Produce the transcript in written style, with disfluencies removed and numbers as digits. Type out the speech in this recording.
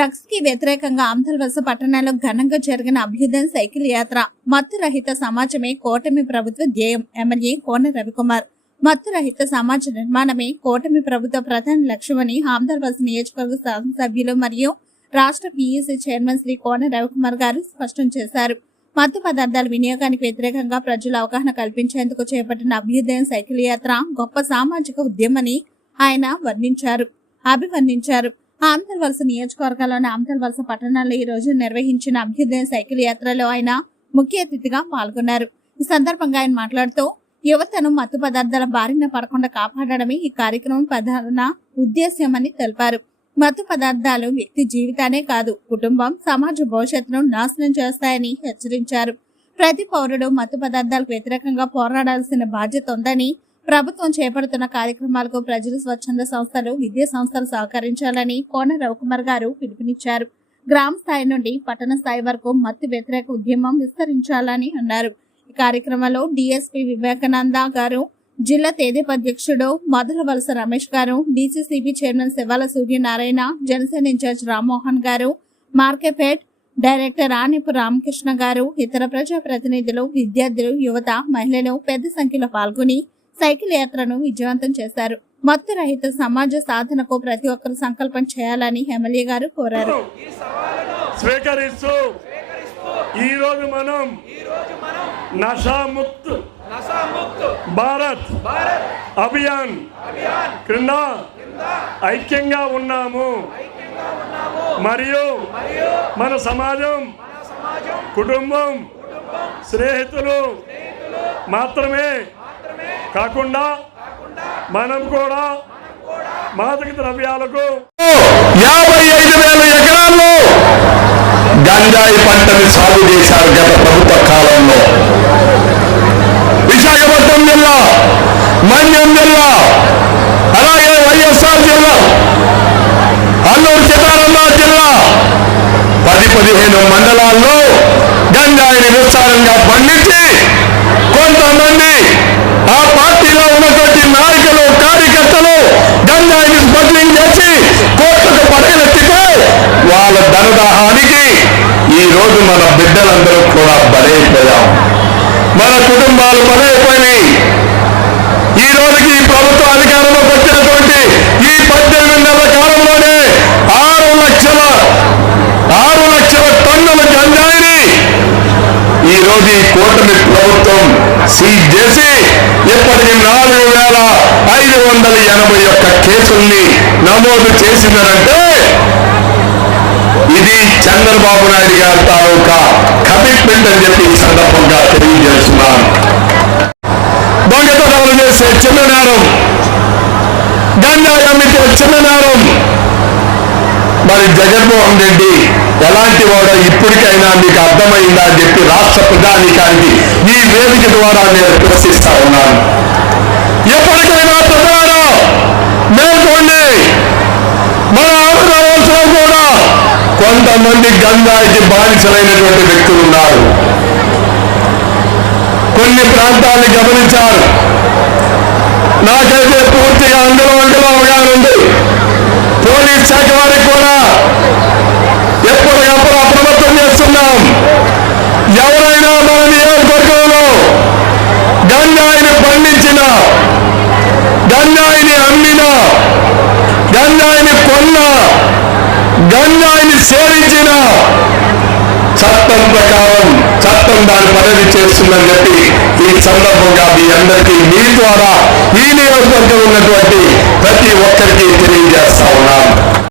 Drugs కి వ్యతిరేకంగా ఆంధ్రవలస పట్టణంలో ఘనంగా జరిగిన అభ్యుదయ సైకిల్ యాత్ర. మత్తు రహిత సమాజమే కూటమి ప్రభుత్వ ధ్యేయం. ఎమ్మెల్యే కోన రవికుమార్. మత్తు రహిత సమాజ నిర్మాణమే కూటమి ప్రభుత్వ ప్రధాన లక్ష్యమని ఆంధ్రవలస నియోజకవర్గ శాసనసభ్యులు మరియు రాష్ట్ర పిఈసి చైర్మన్ శ్రీ కోన రవికుమార్ గారు స్పష్టం చేశారు. మత్తు పదార్థాల వినియోగానికి వ్యతిరేకంగా ప్రజల అవగాహన కల్పించేందుకు చేపట్టిన అభ్యుదయ సైకిల్ యాత్ర గొప్ప సామాజిక ఉద్యమని ఆయన అభివర్ణించారు. ఆంధ్రవలస నియోజకవర్గంలోని ఆంధ్రవలస పట్టణంలో ఈ రోజు నిర్వహించిన అభ్యుదయ సైకిల్ యాత్రలో ఆయన ముఖ్య అతిథిగా పాల్గొన్నారు. ఈ సందర్భంగా ఆయన మాట్లాడుతూ యువతను మత్తు పదార్థాల బారిన పడకుండా కాపాడడమే ఈ కార్యక్రమం ప్రధాన ఉద్దేశ్యమని తెలిపారు. మత్తు పదార్థాలు వ్యక్తి జీవితానే కాదు, కుటుంబం, సమాజ భవిష్యత్తును నాశనం చేస్తాయని హెచ్చరించారు. ప్రతి పౌరుడు మత్తు పదార్థాలకు వ్యతిరేకంగా పోరాడాల్సిన బాధ్యత ఉందని, ప్రభుత్వం చేపడుతున్న కార్యక్రమాలకు ప్రజలు, స్వచ్ఛంద సంస్థలు, విద్యా సంస్థలు సహకరించాలని కోన రవికుమార్ గారు పిలుపునిచ్చారు. గ్రామ స్థాయి నుండి పట్టణ స్థాయి వరకు మత్తు వ్యతిరేక ఉద్యమం విస్తరించాలని అన్నారు. ఈ కార్యక్రమంలో డిఎస్పీ వివేకానంద గారు, జిల్లా తెదేపా అధ్యక్షుడు మధురవలస రమేష్ గారు, DCCB chairman Sivala Suryanarayana, Janasena incharge Rammohan గారు, మార్కెఫెడ్ డైరెక్టర్ ఆనిపు రామకృష్ణ గారు, ఇతర ప్రజాప్రతినిధులు, విద్యార్థులు, యువత, మహిళలు పెద్ద సంఖ్యలో పాల్గొని సైకిల్ యాత్రను విజయవంతం చేశారు. మత్తు రహిత సమాజ సాధనకు ప్రతి ఒక్కరు సంకల్పం చేయాలని ఎమ్మెల్యే గారు కోరారు. ఈ రోజు మనం నషాముక్త్ భారత్ అభియాన్ క్రింద ఐక్యంగా ఉన్నాము. మరియు మన సమాజం, కుటుంబం, స్నేహితులు మాత్రమే కాకుండా మనం కూడా మాదక ద్రవ్యాలకు 55,000 ఎకరాల్లో గంజాయి పంటని సాగు చేశారు గత ప్రభుత్వ కాలంలో. విశాఖపట్నం జిల్లా, మన్యం జిల్లా, అలాగే వైఎస్ఆర్ జిల్లా, అల్లూరు సీతారామరాజు జిల్లా 10-15 మండలాల్లో గంజాయిని విస్తారంగా పండించి కొంతమంది ఆ పార్టీలో ఉన్నటువంటి నాయకులు, కార్యకర్తలు గంజాయిని స్మగ్లింగ్ చేసి కోర్టుకు పడగలెత్తితే వాళ్ళ ధనదాహానికి ఈ రోజు మన బిడ్డలందరూ కూడా బలైపోయాం. మన కుటుంబాలు బలైపోయినాయి. ఈ రోజుకి ఈ ప్రభుత్వ అధికారంలోకి వచ్చినటువంటి ఈ 18 నెలల కాలంలోనే 6 లక్షల టన్నుల గంజాయిని ఈ రోజు ఈ కూటమి ప్రభుత్వం సీజ్ చేసి ఇప్పటికి 4,581 కేసుల్ని నమోదు చేసిందనంటే ఇది చంద్రబాబు నాయుడు గారి తాలూకా కమిట్మెంట్ అని చెప్పి ఈ సందర్భంగా తెలియజేస్తున్నాను. దొంగతనాలు చేసే చిన్న నేరం, గంజాయి అమ్మితే చిన్న నేరం. మరి జగన్మోహన్ రెడ్డి ఎలాంటి వాడో ఇప్పటికైనా మీకు అర్థమైందా అని చెప్పి రాష్ట్ర ప్రధానికానికి ఈ వేదిక ద్వారా నేను ప్రశ్నిస్తా ఉన్నాను. ఎప్పటికైనా ప్రధాన మేల్కోండి. మన ఆంధ్రప్రదేశ్లో కూడా కొంతమంది గంజాయికి బానిసలైనటువంటి వ్యక్తులు ఉన్నారు. కొన్ని ప్రాంతాన్ని గమనించారు. నాకైతే పూర్తిగా అందులో అవగాహన ఉంది. పోలీస్ శాఖ వారికి కూడా ఎప్పటికప్పుడు అప్రమత్తం చేస్తున్నాం. ఎవరైనా మన నియోజకవర్గంలో గంజాయిని పండించిన, గంజాయిని అమ్మిన, గంజాయిని కొన్న, గంజాయిని సేవించిన చట్టం ప్రకారం చట్టం దాని పదవి చేస్తుందని చెప్పి ఈ సందర్భంగా మీ అందరికీ మీ ద్వారా ఈ నియోజకవర్గం ఉన్నటువంటి ప్రతి ఒక్కరికి తెలియజేస్తా ఉన్నాం.